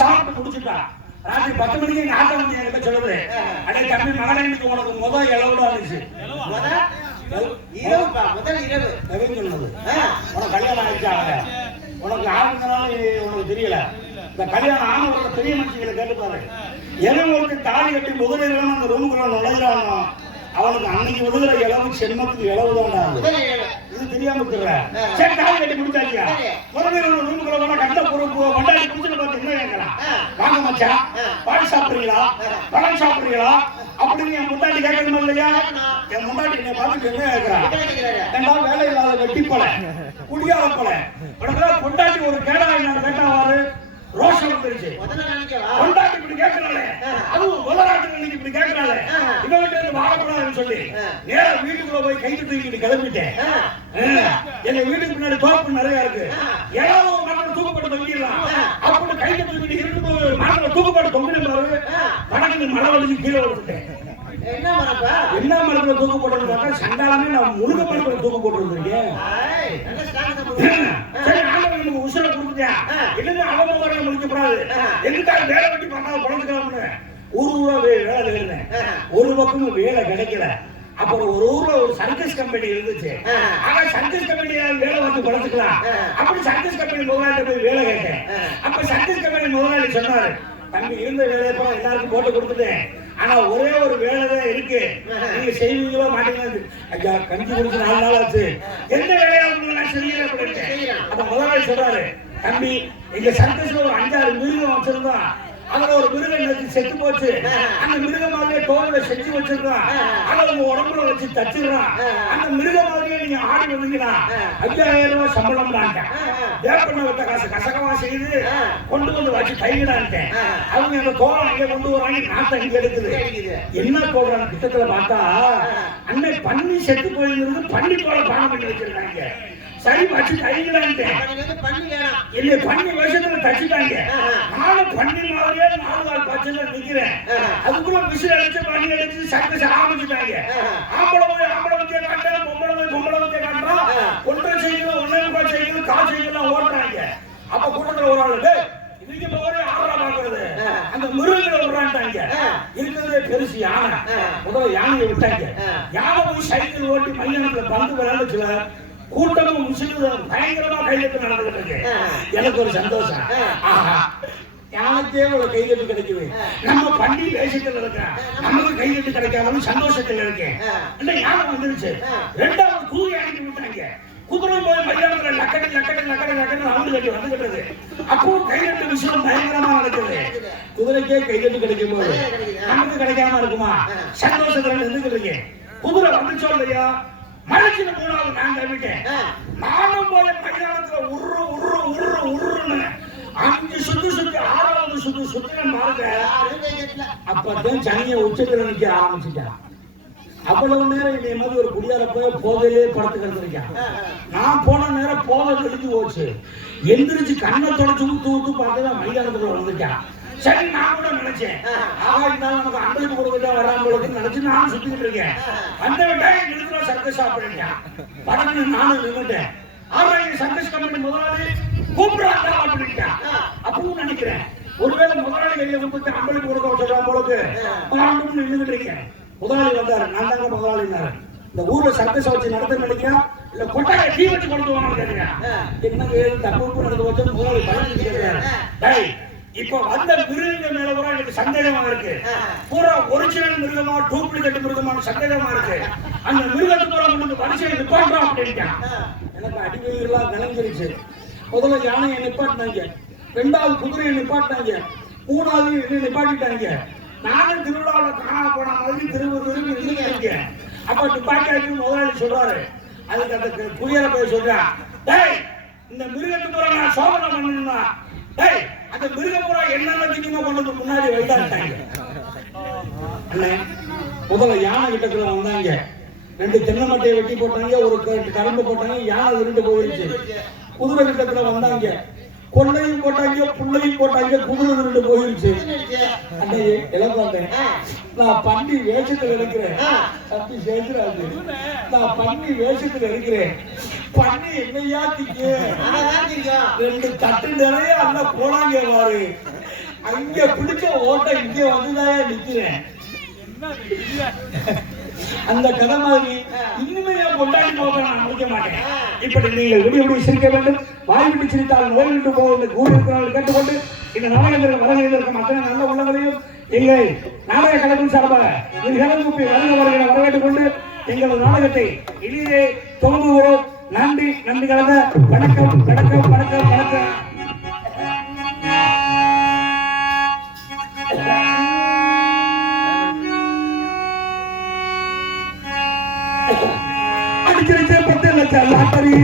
சாப்பிட்டு முடிச்சுட்டா ராத்திரி 10 மணிக்கு எங்க ஆட்டம் வந்து என்கிட்ட சொல்லுது, அடே தம்பி மகனே உனக்கு முதல் இளவுடா இருந்துச்சு. முதல் இரவு சொன்னது உனக்கு கல்யாணம் ஆயிடுச்சாங்க, உனக்கு ஆரம்பிச்சனால உனக்கு தெரியல. இந்த கல்யாணம் ஆனவரோட பெரிய மனுஷங்களை கேட்டுப்பாரு. எவனுக்கு தாலி கட்டி முதலில் அந்த ரூமுக்குள்ள நுழைகிறானோ அவனுக்கு அன்னைக்கு விடுகிற இளவு சென்மத்துக்கு இளவு தான்டா. இது தெரியாம இருக்கிற சரி தாலி கட்டி முடிச்சாச்சியா முதலில் ரூமுக்குள்ள போனா கண்ட பொறுப்பு கொண்டாடி குடிச்சுட்டு பார்த்து என்ன கேட்கலாம், வாங்க மச்சான் பால் சாப்பிடுறீங்களா பழம் சாப்பிடுறீங்களா அப்படின்னு என் முன்னாடி கேட்கணும் இல்லையா? என் முன்னாடி என்னை பார்த்துட்டு என்ன கேட்கிறான், வேலை இல்லாத வெட்டி போல குடியாத போல உனக்கு கொண்டாடி ஒரு கேடா என்ன கேட்டாவாரு ரோஷம் வந்துருச்சு. கொண்டாடி இப்படி கேட்கறாளே, அதுவும் முதலாட்டு இப்படி கேட்கறாளே, இவங்கிட்ட வாழக்கூடாதுன்னு சொல்லி நேரா வீட்டுக்குள்ள போய் கைட்டு தூக்கிட்டு கிளம்பிட்டேன். எங்க வீட்டுக்கு பின்னாடி தோப்பு நிறைய இருக்கு, ஏதாவது ஒரு மரத்துல தூக்கப்பட்டு தொங்கிடலாம் அப்படின்னு கைட்டு தூக்கிட்டு இருந்து மரத்துல தூக்கப்பட்டு தொங்கிடும் பாரு, வடக்கு மழை வலிச்சு கீழே விட்டுட்டேன். என்ன மரத்துல தூக்கு போட்டு சண்டாலமே நான் முருக மரத்துல தூக்கு போட்டு இருக்கேன். சரி ஆண்டவன் உசுர கொடுத்துட்டா இல்லைன்னா அவங்க வரைய முடிக்கப்படாது, எதுக்காக வேலை வெட்டி பண்ணாத குழந்தைக்கலாம்னு ஊரா வேலை எழுதினேன். ஒரு பக்கமும் வேலை கிடைக்கல. அப்புறம் ஒரு ஊர்ல ஒரு சர்க்கஸ் கம்பெனி இருந்துச்சு. ஆனா சர்க்கஸ் கம்பெனியால வேலை வந்து குறைச்சிக்கலாம் அப்படி சர்க்கஸ் கம்பெனி முதலாளி போய் வேலை கேட்டேன். அப்ப சர்க்கஸ் கம்பெனி முதலாளி சொன்னாரு, தம்பி இருந்த வேலையை கூட எல்லாருக்கும் போட்டு கொடுத்துட்டேன், ஆனா ஒரே ஒரு வேலை தான் இருக்கு, நீங்க செய்வீங்களோ மாட்டீங்களா? ஐயா கஞ்சி குடிச்சு 4 நாள் ஆச்சு, எந்த வேலையாவது நான் செய்யல அப்படின்னு. அப்ப முதலாளி சொல்றாரு, தம்பி எங்க சர்க்கஸ்ல ஒரு 5-6 மிருகம் வச்சிருந்தோம், அதுல ஒரு மிருகம் எனக்கு செத்து போச்சு, அந்த மிருகம் மாதிரியே தோல்ல செஞ்சு வச்சிருக்கோம், அதை உங்க உடம்புல வச்சு தச்சிடுறோம், அந்த மிருகம் மாதிரியே நீங்க ஆடி வந்தீங்கன்னா 5000 ரூபாய் சம்பளம் தான்ட்டேன். வேப்பண்ண வட்ட காசு கசகமா செய்து கொண்டு வந்து வச்சு கையிடான்ட்டேன். அவங்க அந்த தோலை அங்கே கொண்டு வராங்க, நாத்தம் இங்க எடுக்குது. என்ன சொல்றாங்க திட்டத்துல பார்த்தா அன்னை பண்ணி செத்து போயிருந்தது பண்ணி போல பானம் பண்ணி வச்சிருக்காங்க. சரி வச்சு கையிடான்ட்டேன், இல்ல பண்ணி வருஷத்துல தச்சுட்டாங்க. நானும் பண்ணி மாதிரியே 4 நாள் பச்சையில நிக்கிறேன். அதுக்குள்ள விசில் அடிச்சு பண்ணி அடிச்சு சர்க்கஸ் ஆரம்பிச்சுட்டாங்க. ஆம்பளை போய் ஆம்பளை வச்சே காட்டுறேன், பொம்பளை போய் பொம்பளை வச்சே காட்டுறோம், 1.5 சைக்கிள் 1.25 சைக்கிள் 4 சைக்கிள் ஓட்டுறாங்க. அப்ப கூட்டத்துல ஒரு ஆளு இதுக்கு போறே ஆறா பாக்குறது அந்த மிருகங்களை விடுறான்ட்டாங்க. இருக்கிறதே பெருசு யானை. முதல்ல யானையை விட்டாங்க. யானை போய் சைக்கிள் ஓட்டி மையானத்துல பந்து விளையாண்டுச்சுல கூட்டமும் முஸ்லிம் பயங்கரமா கையெழுத்து நடந்துகிட்டு இருக்கு. எனக்கு ஒரு சந்தோஷம், யாருக்கே ஒரு கைதட்டு கிடைக்குது. நம்ம பண்டி தேசத்துல இருக்கேன், நமக்கு கைதட்டு கிடைக்காம சந்தோஷத்துல இருக்கேன். யானை வந்துருச்சு. 2வது குதிரை அனுப்பி விட்டாங்க. குதிரை போய் மைதானத்துல லக்கடி லக்கடி லக்கடி லக்கடி ரவுண்டு கட்டி வந்துகிட்டு. அப்போ கைதட்டு விஷயம் பயங்கரமா நடக்குது. குதிரைக்கே கைதட்டு கிடைக்கும் போது நமக்கு கிடைக்காம இருக்குமா? சந்தோஷத்துல இருந்துகிட்டு இருக்கேன். குதிரை வந்துச்சோ இல்லையா, மலைச்சில 3வது நான் தவிட்டேன். நானும் போய் மைதானத்துல உரு உரு உரு உருன்னு 5 சுத்து சுத்தி 6வது சுத்து சுத்தின பாருங்க. அப்பதான் சனியை உச்சத்துல நிக்க ஆரம்பிச்சுட்டான். அவ்வளவு நேரம் இதே மாதிரி ஒரு குடியார போய் போதையிலே படுத்து கிடந்திருக்கான். நான் போன நேரம் போதை தெளிஞ்சு போச்சு. எந்திரிச்சு கண்ணை தொடச்சு ஊத்து ஊத்து பார்த்துதான் மைதானத்துல வந்துட்டான். சரி நான் கூட நினைச்சேன், இருந்தாலும் நமக்கு அன்பளிப்பு கொடுக்கிட்ட வராங்களுக்கு நினைச்சு நானும் சுத்திக்கிட்டு இருக்கேன். அந்த விட்டா நிறுத்தினா சர்க்கஸ் சாப்பிடுறேன். படகு நானும் நின்றுட்டேன். சர்க்கஸ் கம்பெனி முதலாளி கூப்பிடுறாங்க அப்படின்ட்டான். அப்பவும் நினைக்கிறேன் ஒருவேளை முதலாளி கையில கொடுத்து அன்பளிப்பு கொடுக்க சொல்றான் போலக்கு நின்றுகிட்டு இருக்கேன். முதலாளி வந்தாரு, நான் தாங்க முதலாளினாரு. இந்த ஊர்ல சர்க்கஸ் வச்சு நடத்த நினைக்கிறேன், இல்ல கொட்டாய டீ வச்சு கொடுத்துவாங்க கேட்கிறேன். என்னங்க தப்பு நடந்து வச்சு முதலாளி பழனி கேட்கிறேன். இப்ப வந்த மிருகங்க மேல கூட எனக்கு சந்தேகமா இருக்கு. பூரா ஒரிஜினல் மிருகமா டூப்ளிகேட் மிருகமான சந்தேகமா இருக்கு. அந்த மிருகத்து பூரா உங்களுக்கு வரிசையை நிப்பாட்டுறோம் அப்படின்ட்டான். எனக்கு அடிமையெல்லாம் விளங்கிருச்சு. முதல்ல யானையை நிப்பாட்டினாங்க, 2வது குதிரையை நிப்பாட்டினாங்க, 3வது என்ன நிப்பாட்டிட்டாங்க. நானும் திருவிழாவில் காணா போன மாதிரி திரும்ப இருக்கேன். அப்ப நிப்பாட்டி முதலாளி சொல்றாரு, அதுக்கு அந்த குதிரை போய் சொல்றான், டேய் இந்த மிருகத்து பூரா நான் சோதனை பண்ணணும்னா டேய் அந்த மிருகப்புறா என்னென்ன திங்கமா கொண்டு முன்னாடி வைத்தாங்க. முதல்ல யானை கிட்டக்குள்ள வந்தாங்க. 2 தென்னை மட்டையை வெட்டி போட்டாங்க, ஒரு கரும்பு போட்டாங்க. யானை விருண்டு போயிருச்சு. குதிரை கிட்டக்குள்ள வந்தாங்க, கொள்ளையும் போட்டாங்க, புள்ளையும் போட்டாங்க. குதிரை விருண்டு போயிருச்சு. அண்ணே இளப்பாண்டேன், நான் பண்ணி வேஷத்துல இருக்கிறேன். தம்பி சேர்க்கிறாரு, நான் பண்ணி வேஷத்துல இருக்கிறேன். பண்ணி என்னையா திங்க 2 தட்டு நிறைய அல்ல போனாங்க பாரு. அங்க பிடிச்ச ஓட்ட இங்க வந்துதான் நிக்கிறேன். அந்த கதை மாதிரி இன்னுமே கொண்டாடி போக நான் முடிக்க மாட்டேன். இப்படி நீங்கள் விடிய சிரிக்க வேண்டும். வாய் விட்டு சிரித்தால் நோய் விட்டு போவது கூறியிருக்கிறார்கள் கேட்டுக்கொண்டு இந்த நாடகத்திற்கு வரவேற்கும் அத்தனை நல்ல உள்ளங்களையும் எங்கள் நாடக கலைஞர் சார்பாக இருகலங்குப்பி வருகிற வரவேற்றுக் கொண்டு எங்களது நாடகத்தை இனியே துவங்குகிறோம். நன்றி கலந்த வணக்கம் வணக்கம் வணக்கம் வணக்கம். அடிச்சு 10 லட்சம் லாட்டரி